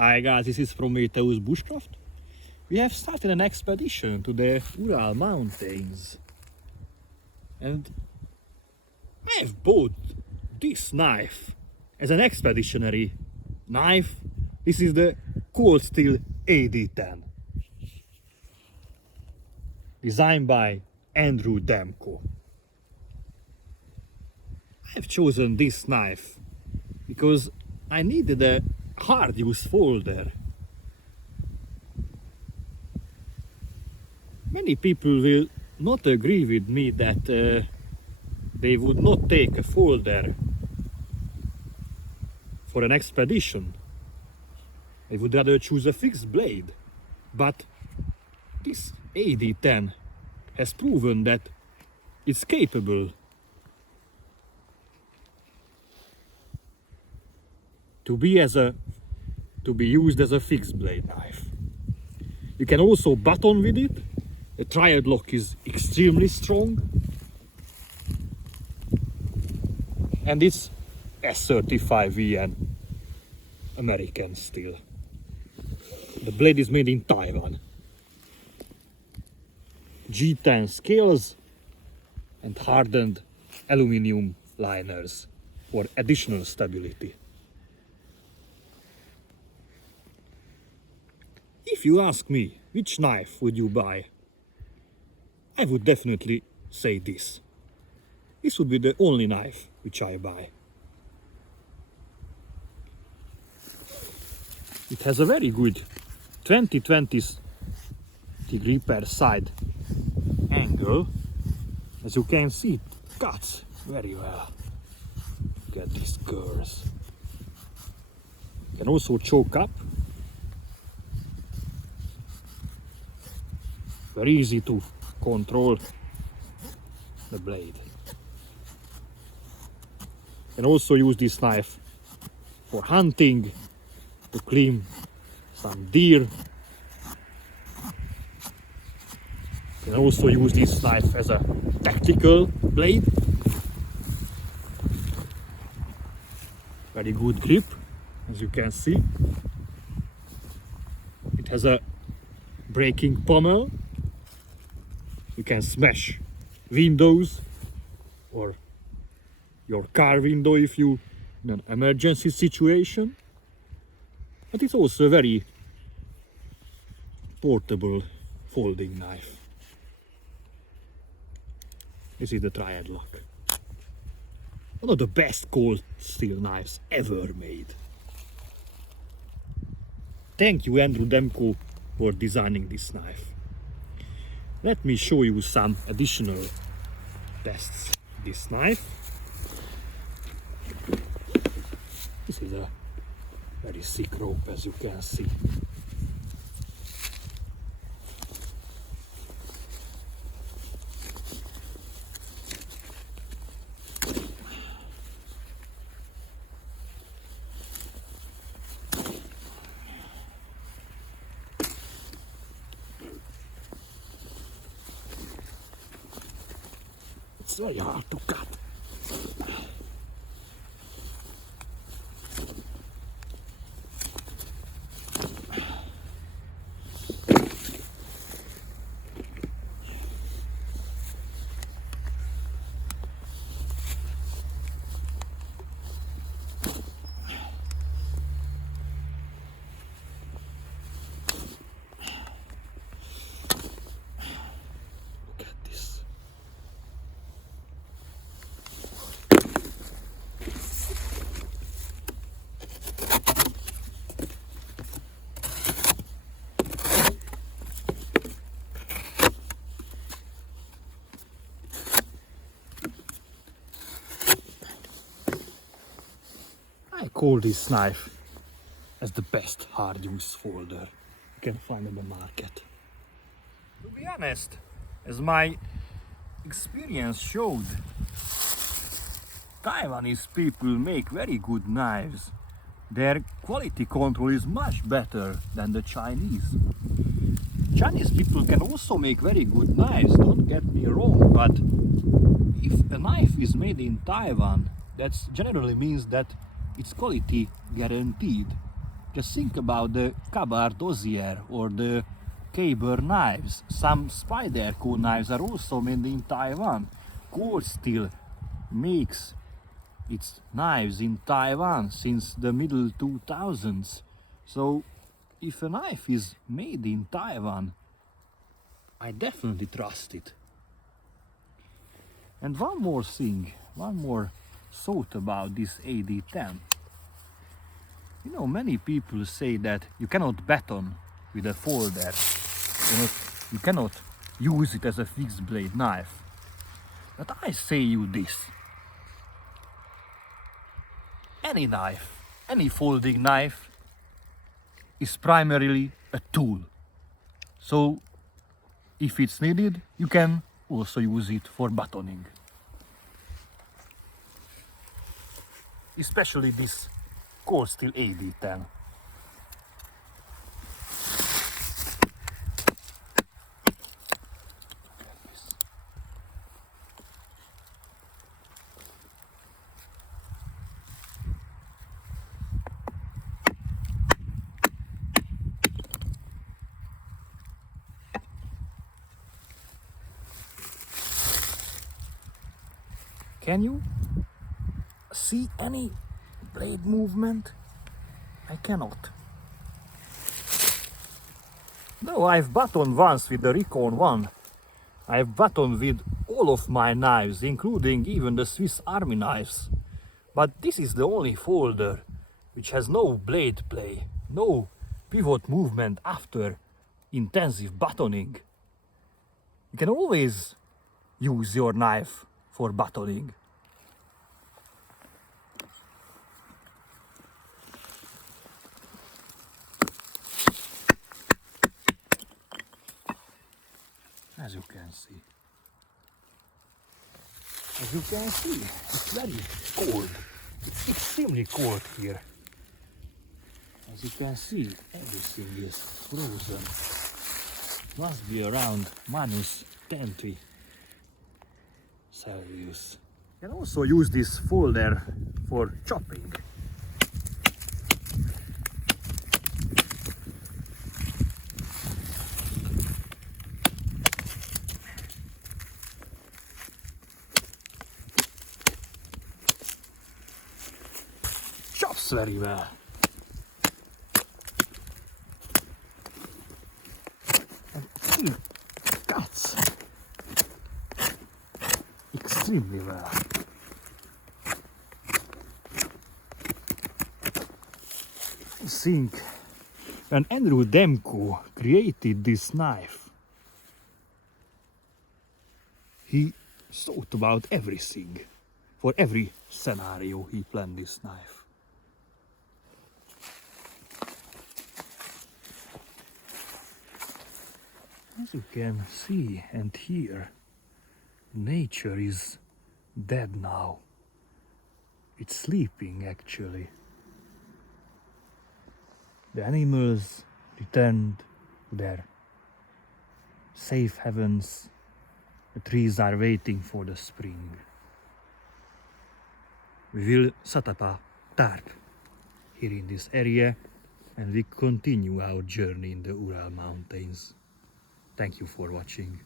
Hi guys, this is Prometheus Bushcraft. We have started an expedition to the Ural Mountains. And I have bought this knife as an expeditionary knife. This is the cold steel AD10. Designed by Demko. I have chosen this knife because I needed a hard use folder. Many people will not agree with me that they would not take a folder for an expedition. They would rather choose a fixed blade. But this AD10 has proven that it's capable to be used as a fixed blade knife. You can also baton with it. The triad lock is extremely strong, and it's S35V and American steel. The blade is made in Taiwan. G10 scales and hardened aluminum liners for additional stability. If you ask me, which knife would you buy? I would definitely say this. This would be the only knife which I buy. It has a very good 20-20 degree per side angle. As you can see, it cuts very well. Look at these curves. You can also choke up. Very easy to control the blade. You can also use this knife for hunting, to clean some deer. You can also use this knife as a tactical blade. Very good grip, as you can see. It has a braking pommel. You can smash windows or your car window if you in an emergency situation. But it's also a very portable folding knife. This is the triad lock. One of the best cold steel knives ever made. Thank you, Demko, for designing this knife. Let me show you some additional tests. This knife. This is a very thick rope, as you can see. It's very hard to cut. I call this knife as the best hard use folder you can find on the market. To be honest, as my experience showed, Taiwanese people make very good knives. Their quality control is much better than the Chinese. Chinese people can also make very good knives, don't get me wrong, but if a knife is made in Taiwan, that generally means that its quality guaranteed. Just think about the Kabar Dozier or the Caber knives. Some Spyderco knives are also made in Taiwan. Cold Steel makes its knives in Taiwan since the middle 2000s. So if a knife is made in Taiwan, I definitely trust it. And one more thing, one more thought about this AD10. You know, many people say that you cannot baton with a folder. You cannot use it as a fixed blade knife. But I say you this. Any knife, any folding knife is primarily a tool. So if it's needed, you can also use it for batoning. Especially this Cold Steel AD10. Can you see any blade movement? I cannot. No, I've batoned once with the Recon 1. I've batoned with all of my knives, including even the Swiss Army knives. But this is the only folder which has no blade play, no pivot movement after intensive batoning. You can always use your knife for batoning. As you can see. As you can see, it's very cold. It's extremely cold here. As you can see, everything is frozen. Must be around -10 Celsius. You can also use this folder for chopping. Chops very well. And it cuts extremely well. I think when Andrew Demko created this knife, he thought about everything. For every scenario he planned this knife. As you can see and hear, nature is dead now. It's sleeping actually. The animals returned to their safe havens. The trees are waiting for the spring. We will set up a tarp here in this area and we continue our journey in the Ural Mountains. Thank you for watching.